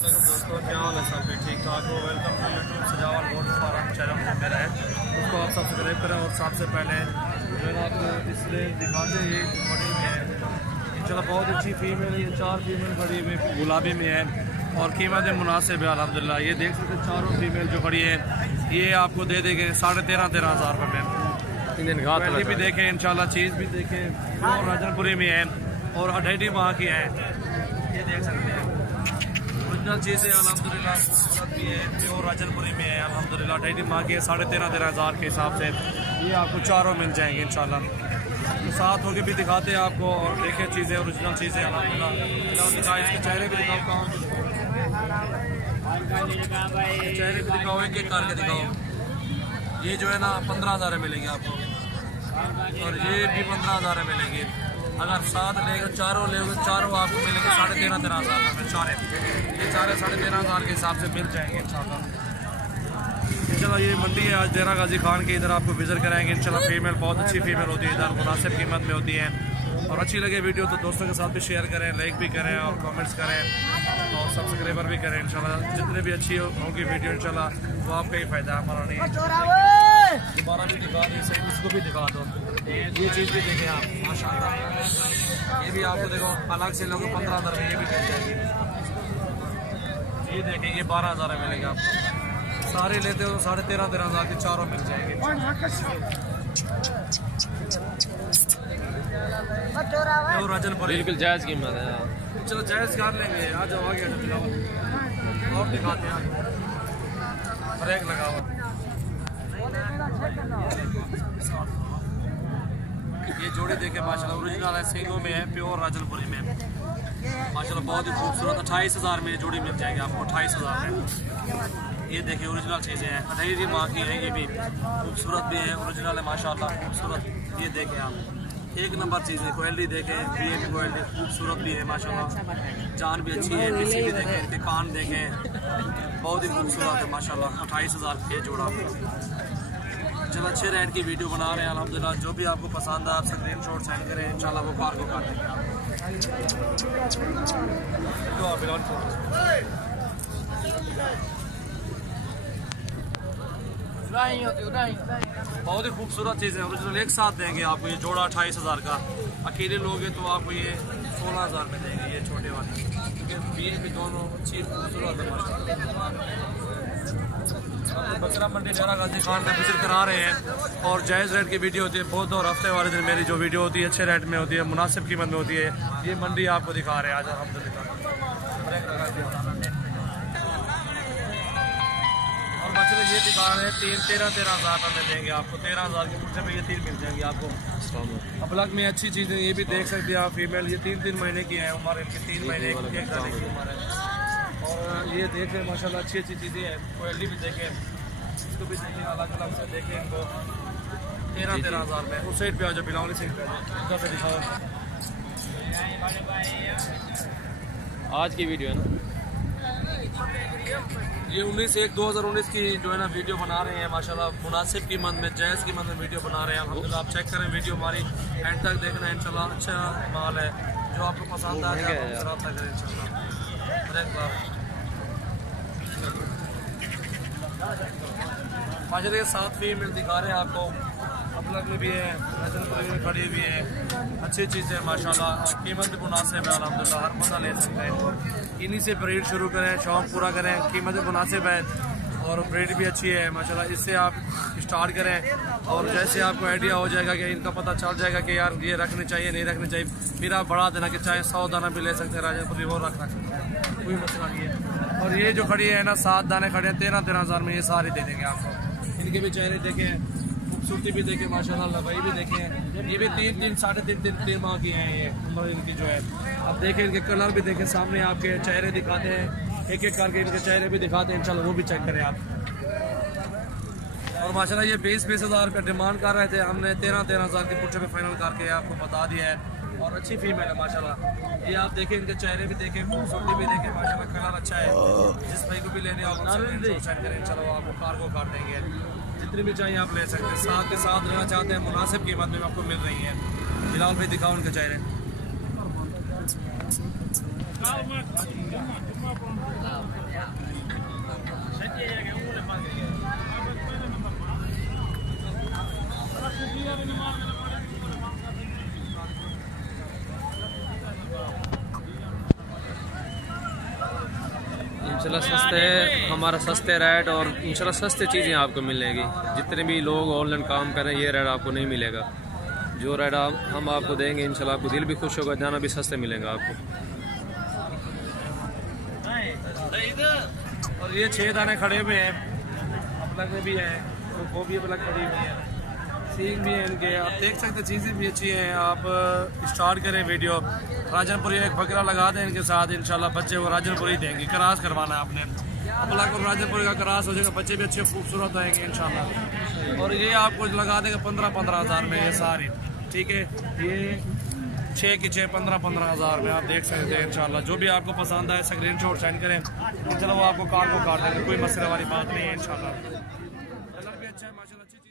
दोस्तों, क्या हाल है? सब ठीक ठाक हो? वेलकम टू यूट्यूब सजावट गोट फार्म चैनल जो मेरा है उसको आप सब्सक्राइब करें। और सबसे पहले जो है आपको इसलिए दिखाते हैं ये बड़ी में है, चलो बहुत अच्छी फीमेल है, 4 फीमेल खड़ी हुई गुलाबी में है और कीमत मुनासिब है अल्हम्दुलिल्लाह। ये देख सकते हैं चारों फीमेल जो खड़ी है ये आपको दे देंगे 13,500 रुपये में। क्वालिटी भी देखें इंशाल्लाह, चीज़ भी देखें, और राजनपुरी में है और 2.5 माह की है। ये देख सकते हैं ओरिजिनल चीज़ है अल्हम्दुलिल्लाह, खूबसूरत भी है, प्योर राजनपुरी में है अल्हम्दुलिल्लाह। 2.5 माह की है, 13,500 के हिसाब से ये आपको चारों मिल जाएंगे इंशाल्लाह। तो साथ होके भी दिखाते हैं आपको और देखें चीज़ें, ओरिजिनल चीज़ें अल्हम्दुलिल्लाह। दिखाएं इसके चेहरे भी दिखाता हूँ, चेहरे भी दिखाओ, एक एक करके दिखाओ। ये जो है ना 15,000 मिलेगी आपको और ये भी 15,000 मिलेगी। अगर साथ लेगा चारों लेगा चारों आपको मिलेंगे 13,500 में। चारे ये 13,500 के हिसाब से मिल जाएंगे इंशाल्लाह। चलो ये मंडी है आज डेरा गाजी खान के, इधर आपको विजिट कराएंगे इंशाल्लाह। फीमेल बहुत अच्छी फीमेल होती है, इधर मुनासिब कीमत में होती है। और अच्छी लगे वीडियो तो दोस्तों के साथ भी शेयर करें, लाइक भी करें और कमेंट्स करें और सब्सक्राइबर भी करें इंशाल्लाह। जितने भी अच्छी होगी वीडियो इंशाल्लाह वो आपका ही फायदा है, हमारा नहीं। दोबारा भी दिखा दी, सही इसको भी दिखा दो। ये चीज़ भी देखें आप माशाल्लाह, ये भी आपको देखो अलग से लोगों 15,000 में ये भी मिल जाएगी। ये देखें ये 12,000 मिलेगा आपको, सारे लेते हो 13,500 के चारों मिल जाएंगे। राजनपुरी बिल्कुल जायज़ कीमत है। चलो जायज़ कर लेंगे, आ जाओ आगे और दिखाते हैं। ब्रेक लगा हुआ, ये जोड़ी देखे माशाल्लाह ओरिजिनल है, सिंगों में है, प्योर राजनपुरी में माशाल्लाह, बहुत ही खूबसूरत। 28,000 में जोड़ी मिल जाएगी आपको, 28,000 में। ये देखिए ओरिजिनल चीज़ें हैं, 2.5 माह की है, ये भी खूबसूरत भी है, ओरिजिनल है माशाल्लाह खूबसूरत। ये देखें आप एक नंबर चीज़ है, क्वालिटी देखें, ये भी क्वालिटी खूबसूरत भी है माशाल्लाह, जान भी अच्छी है, किसी भी देखें, इनके कान देखें, बहुत ही खूबसूरत है माशाल्लाह। 28,000 के जोड़ा। चलो अच्छे रेट की वीडियो बना रहे हैं अल्हम्दुलिल्लाह। जो भी आपको पसंद है आप स्क्रीन शॉट सेंड करें इंशाल्लाह, वो कार को कर देंगे। बहुत ही खूबसूरत चीज़ है, ओरिजिनल एक साथ देंगे आपको। ये जोड़ा 28,000 का, अकेले लोगे तो आपको ये 16,000 में देंगे। ये छोटे वाले ये भी दोनों अच्छी खूबसूरत है माशाल्लाह। बकरा मंडी डेरा गाजी खान में विजिट करा रहे हैं और जायज़ रेट की वीडियो होती है। बहुत और हफ्ते वाले दिन मेरी जो वीडियो होती है अच्छे रेट में होती है, मुनासिब कीमत में होती है। ये मंडी आपको दिखा रहे हैं आज अल्हम्दुलिल्लाह। और बच्चे ये दिखा रहे हैं 13,000 में देंगे आपको। 13,000 के पुट्ठे में ये 3 मिल जाएंगे आपको। अपलग में अच्छी चीज़ें ये भी देख सकते हैं आप, फीमेल ये 3 महीने की है उम्र, इनकी 3 महीने की उम्र है। और ये देखें माशाल्लाह अच्छी अच्छी चीज़ें हैं, क्वालिटी भी देखें, इसको भी देखें, अलग अलग से देखें इनको। 13,000 में उस साइड पे आ जाओ, बिलावली साइड पे इधर से दिखाओ। आज की वीडियो है ना, ये 19/1/2019 की जो है ना वीडियो बना रहे हैं माशाल्लाह, मुनासिब कीमत में, जायज़ कीमत में वीडियो बना रहे हैं अल्हम्दुलिल्लाह। आप चेक करें वीडियो हमारी एंड तक देखना है इंशाल्लाह। अच्छा माल है, जो आपको पसंद आ जाए रब्ता करें इंशाल्लाह। माशाल्लाह 7 फीमेल दिखा रहे हैं आपको, अपलग में भी है, राजनपुरी में खड़ी भी है, अच्छी चीज़ है माशाल्लाह। कीमत भी मुनासिब है अल्हम्दुलिल्लाह, हर बंदा ले सकता है। इन्हीं से ब्रीड शुरू करें, शौक पूरा करें, कीमत भी मुनासिब है और ब्रीड भी अच्छी है माशाल्लाह। इससे आप स्टार्ट करें और जैसे आपको आइडिया हो जाएगा कि इनका पता चल जाएगा कि यार ये रखनी चाहिए नहीं रखनी चाहिए, फिर आप बढ़ा देना कि चाहे 100 दाना भी ले सकते हैं राजनपुरी, वो रख सकते हैं, कोई मसला नहीं है। और ये जो खड़ी है ना 7 दाने खड़े हैं 13,000 में, ये सारे दे देंगे आपको। इनके भी चेहरे देखें, खूबसूरती भी देखें माशाल्लाह, लंबाई भी देखें। ये भी 3 साढ़े 3 माह की हैं ये उम्र इनकी जो है। अब देखें इनके कलर भी देखें, सामने आपके चेहरे दिखाते हैं, एक एक करके इनके चेहरे भी दिखाते हैं इंशाल्लाह, वो भी चेक करें आप। और माशाल्लाह ये 20,000 रुपये डिमांड कर रहे थे, हमने 13,000 के पुट्ठे पे फाइनल करके आपको बता दिया है। और अच्छी फीमेल है माशाल्लाह। ये आप देखें इनके चेहरे भी देखें, खूबसूरती भी देखें माशाल्लाह, कलर अच्छा है। जिस भाई को भी लेने आओ सेंड करें, चलो आपको कार्गो कर देंगे, जितनी भी चाहिए आप ले सकते हैं। साथ के साथ लेना चाहते हैं मुनासिब कीमत में आपको मिल रही है। बिलाल भाई दिखाओ उनके चेहरे। इंशाल्लाह सस्ते हमारा सस्ते रेट और इंशाल्लाह सस्ते चीज़ें आपको मिलेगी। जितने भी लोग ऑनलाइन काम करें ये रेट आपको नहीं मिलेगा। जो रेट हम आपको देंगे इंशाल्लाह आपको दिल भी खुश होगा, जाना भी सस्ते मिलेगा आपको। और ये 6 दाने खड़े हुए हैं, अपलग में भी हैं, वो भी अपलग खड़ी हुई है, सींग भी है इनके। आप देख सकते चीज़ें भी अच्छी हैं। आप स्टार्ट करें वीडियो। राजनपुरी एक बकरा लगा दें इनके साथ, इंशाल्लाह बच्चे को राजनपुरी देंगे। क्रॉस करवाना है आपने, अपलग और राजनपुरी का क्रॉस हो जाएगा, बच्चे भी अच्छे खूबसूरत आएंगे इंशाल्लाह। और ये आपको लगा देंगे 15-15 हज़ार में ये सारी, ठीक है। ये 6 की 6 15-15 हज़ार में आप देख सकते हैं इंशाल्लाह। जो भी आपको पसंद आए स्क्रीनशॉट सेंड करें, चलो वो आपको कार को काट देंगे, कोई मसले वाली बात नहीं है इंशाल्लाह। कलर भी अच्छा है माशाल्लाह, अच्छी चीज़।